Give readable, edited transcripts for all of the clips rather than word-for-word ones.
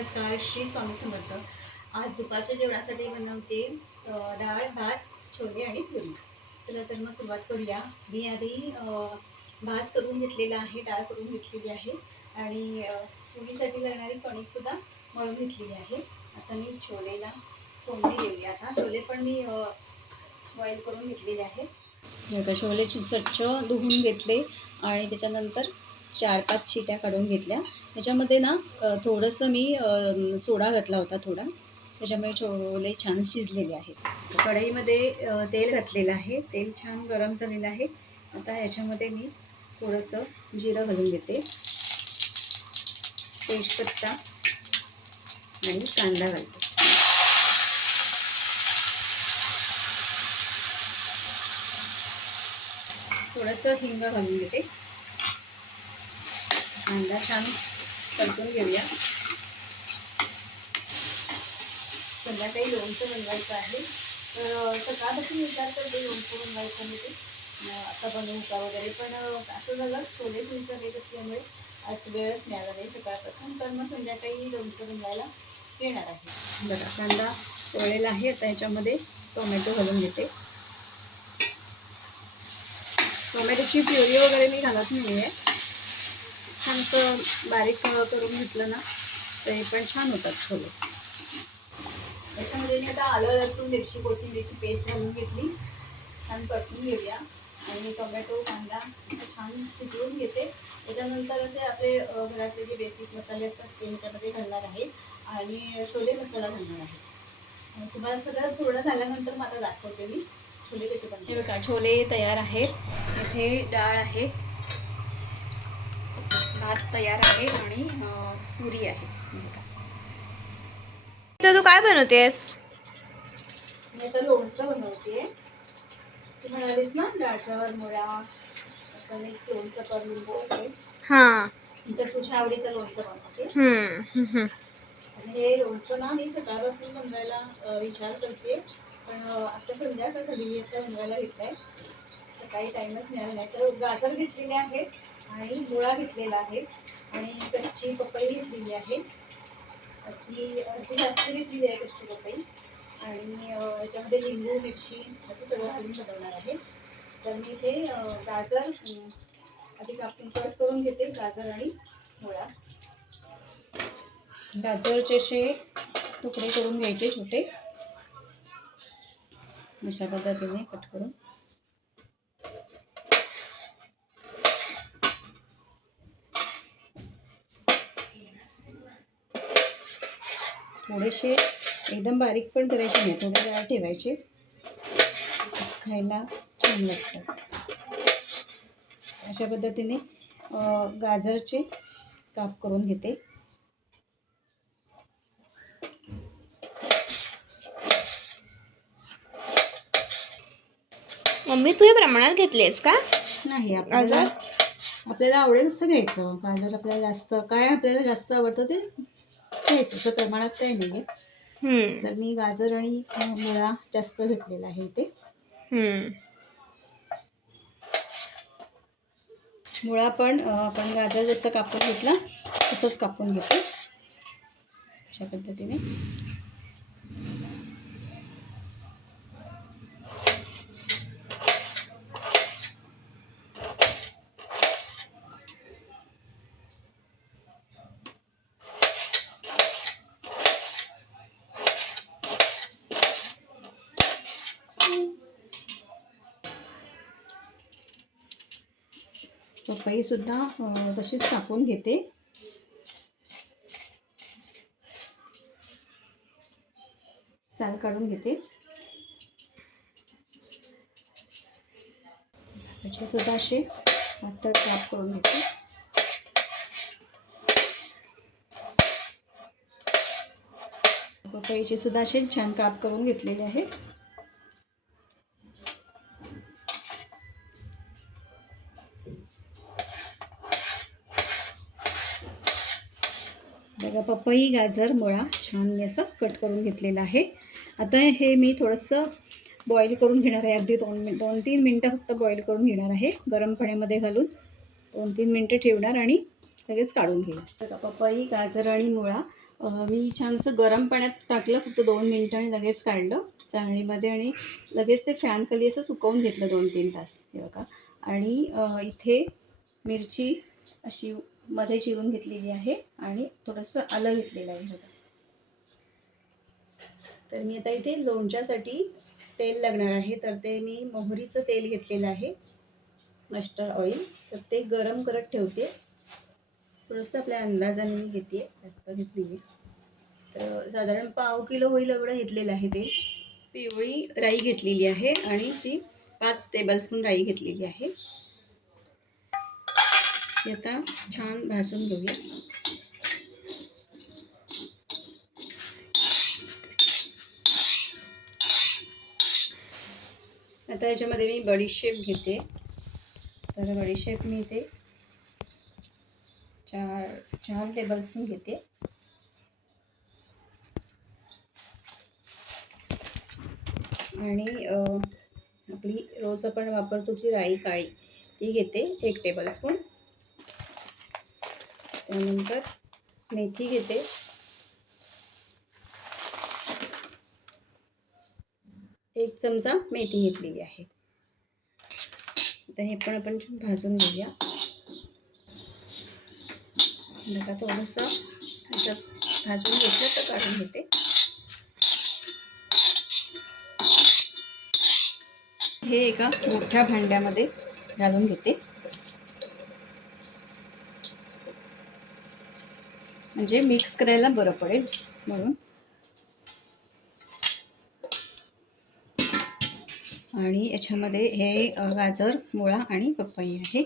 नमस्कार, श्री स्वामी समर्थ. आज दुपारच्या जेवणासाठी बनवते डाळ, भात, छोले आणि पुरी. चला तर मग सुरुवात करूया. मी आधी भात करून घेतलेला आहे, डाळ करून घेतलेली आहे आणि पुरीसाठी लागणारी कणिकसुद्धा मळून घेतलेली आहे. आता मी छोलेला फोडणी देऊया. आता छोले पण मी बॉईल करून घेतलेले आहे. छोले स्वच्छ धुवून घेतले आणि त्याच्यानंतर 4-5 शिट्या काढून घेतल्या. त्याच्यामध्ये ना थोडंसं मी सोडा घातला होता थोडा, त्याच्यामुळे छोले छान शिजलेले आहेत. कढईमध्ये तेल घातलेलं आहे. तेल छान गरम झालेलं आहे. आता याच्यामध्ये मी थोडंसं जिरं घालून घेते, तेजपत्ता आणि कांदा घालते. थोडंसं हिंग घालून घेते. कांदा छान परतून घेऊया. संध्याकाळी लोणचं बनवायचं आहे, तर सकाळपासून विचार करते लोणचं बनवायचं मी ते आता बनवू का वगैरे, पण असं झालं छोले पुरीचं बेत असल्यामुळे आज वेळच मिळाला नाही सकाळपासून, तर मग संध्याकाळी लोणचं बनवायला येणार आहे. बघा कांदा तळलेला आहे. आता याच्यामध्ये टोमॅटो घालून घेते. टोमॅटोची प्युरी वगैरे मी घालत नाही आहे. छान बारीक करून घेतलं ना तरी पण छान होतात छोले. त्याच्यामध्ये मी आता आलं, लसूण, मिरची, कोथिंबीरची पेस्ट घालून घेतली. छान परतून घेऊया आणि टोमॅटो, कांदा छान शिजवून घेते. त्याच्यानंतर असे आपले घरातले जे बेसिक मसाले असतात ते ह्याच्यामध्ये घालणार आहे आणि छोले मसाला घालणार आहे. तुम्हाला सगळं पूर्ण झाल्यानंतर मला दाखवते मी छोले कसे बनवते. हे बघा छोले तयार आहेत. इथे डाळ आहे, भात तयार आहे आणि पुरी आहे. तर तू काय बनवतेस? मी आता लोणचं बनवते. तू म्हणालीस ना डाळच्यावर मुळा असं मिक्स लोणचं करून बोलते. हां. तर तुझ्या आवडीचं लोणचं बनवते. आणि हे लोणचं ना मी सकाळपासून बनवायला विचार करते, पण आता संध्याकाळ झाली आता बनवायला घेतलंय. सकाळी टाईमच मिळाला नाही. तर गाजर घेतलेले आहे आणि मुळा घेतलेला आहे आणि कच्ची पपई घेतलेली आहे. ती जास्त घेतलेली आहे कच्ची पपई आणि याच्यामध्ये लिंबू, मिरची असं सगळं घालून बनवणार आहे. तर मी ते गाजर आधी कापून कट करून घेते, गाजर आणि मुळा. गाजरचे असे तुकडे करून घ्यायचे छोटे, अशा पद्धतीने कट करून. थोडेसे एकदम बारीक पण करायचे नाही, थोडे जाड ठेवायचे, खायला छान लागतात. अशा पद्धतीने गाजरचे काप करून घेते. मम्मी तू हे प्रमाणात घेतलेस का? नाही, आपल्याला आवडेल असं घ्यायचं. गाजर आपल्याला जास्त आवडतं ते घ्यायचं, असं प्रमाणात काही नाही आहे. तर मी गाजर आणि मुळा जास्त घेतलेला आहे इथे. मुळा पण आपण गाजर जसं कापून घेतला तसंच कापून घेतो अशा पद्धतीने. पपई सुद्धा तशीच कापून घेते. साल काढून घेते. त्याचे सुद्धा असे पातळ काप करून घेते. पपईचे सुद्धा असे छान काप करून घेतलेले आहेत. बघा पपई, गाजर, मुळा छान मी असं कट करून घेतलेलं आहे. आता हे मी थोडंसं बॉईल करून घेणार आहे. अगदी 2-3 मिनटं फक्त बॉईल करून घेणार आहे. गरम पाण्यामध्ये घालून 2-3 मिनटं ठेवणार आणि लगेच काढून घेणार. बघा पपई, गाजर आणि मुळा मी छान असं गरम पाण्यात टाकलं, फक्त 2 मिनटं आणि लगेच काढलं चाळणीमध्ये आणि लगेच ते फॅनखाली असं सुकवून घेतलं 2-3 तास. हे बघा. आणि इथे मिरची अशी मध्ये चिरून घेतलेली आहे आणि थोडंसं आलं घेतलेलं आहे बघा. तर मी आता इथे लोणच्यासाठी तेल लागणार आहे, तर ते मी मोहरीचं तेल घेतलेलं आहे, मस्टर्ड ऑइल. तर ते गरम करत ठेवते. थोडंसं आपल्या अंदाजाने मी घेते, जास्त घेतली आहे. तर साधारण पाव किलो होईल एवढं घेतलेलं आहे ते. पिवळी राई घेतलेली आहे आणि ती 5 टेबलस्पून राई घेतलेली आहे. ती आता छान भाजून घेऊया. आता याच्यामध्ये मी बडीशेप घेते. तर बडीशेप मी इथे 4 टेबलस्पून घेते. आणि आपली रोज आपण वापरतो जी राई काळी ती घेते 1 टेबलस्पून. त्यानंतर मेथी घेते. एक चमचा मेथी घेतलेली आहे. आता हे पण आपण भाजून घेऊया. बघा थोडंसं ह्याच्यात भाजून घेतलं तर काढून घेते. हे एका मोठ्या भांड्यामध्ये घालून घेते, म्हणजे मिक्स करायला बरं पडेल म्हणून. आणि याच्यामध्ये हे गाजर, मुळा आणि पपई आहे.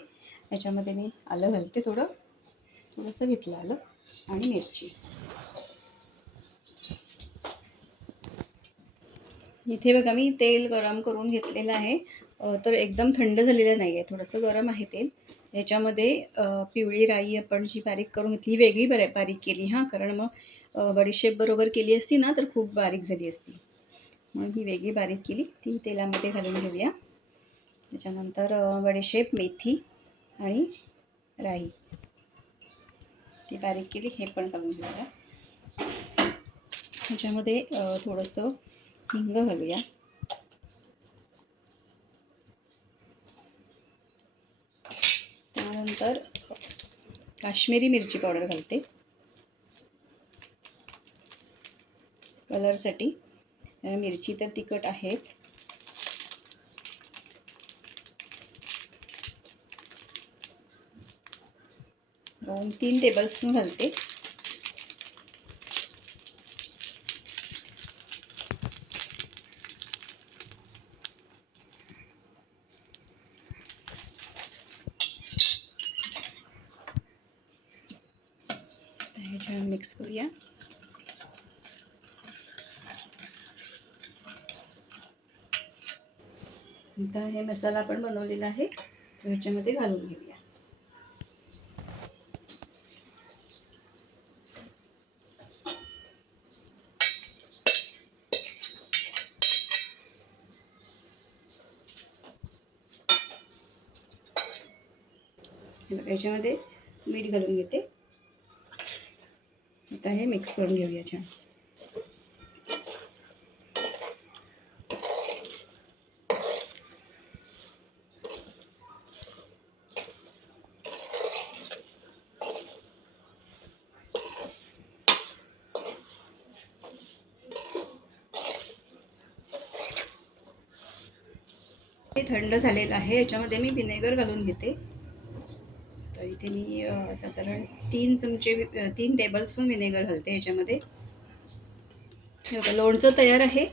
याच्यामध्ये मी आलं घालते, थोडंसं घेतलं आलं आणि मिरची. इथे बघा मी तेल गरम करून घेतलेलं आहे. तर एकदम थंड झालेलं नाही आहे, थोडंसं गरम आहे तेल. याच्यामध्ये पिवळी राई आपण जी बारीक करून घेतली, वेगळी बारीक केली हां, कारण मग बडीशेप बरोबर केली असती ना तर खूप बारीक झाली असती, म्हणून ही वेगळी बारीक केली. ती तेलामध्ये घालून घेऊया. त्याच्यानंतर बडीशेप, मेथी आणि राई ती बारीक केली, हे पण घालून घेऊया. ह्याच्यामध्ये थोडंसं हिंग घालूया. त्यानंतर काश्मीरी मिरची पावडर घालते कलरसाठी. मिरची तर तिखट आहेच. दोन 3 टेबलस्पून घालते. हे छान मिक्स करूया. आता हे मसाला आपण बनवलेला आहे तो ह्याच्यामध्ये घालून घेऊया. याच्यामध्ये मीठ घालून घेते. आता हे मिक्स करून घेऊया छान. हे थंड झालेलं आहे. याच्यामध्ये मी विनेगर घालून घेते. तर इथे मी साधारण 3 टेबलस्पून विनेगर घालते याच्यामध्ये. लोणचं तयार आहे.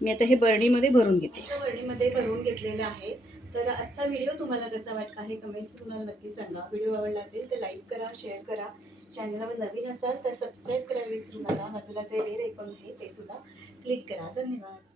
मी आता हे बरणीमध्ये भरून घेते. बरणीमध्ये भरून घेतलेलं आहे. तर आजचा व्हिडिओ तुम्हाला कसा वाटला आहे कमेंट्स तुम्हाला नक्की सांगा. व्हिडिओ आवडला असेल तर लाईक करा, शेअर करा. चॅनलवर नवीन असाल तर सबस्क्राईब करायला विसरू नका. बाजूला जे बेल आयकॉन आहे ते सुद्धा क्लिक करा. धन्यवाद.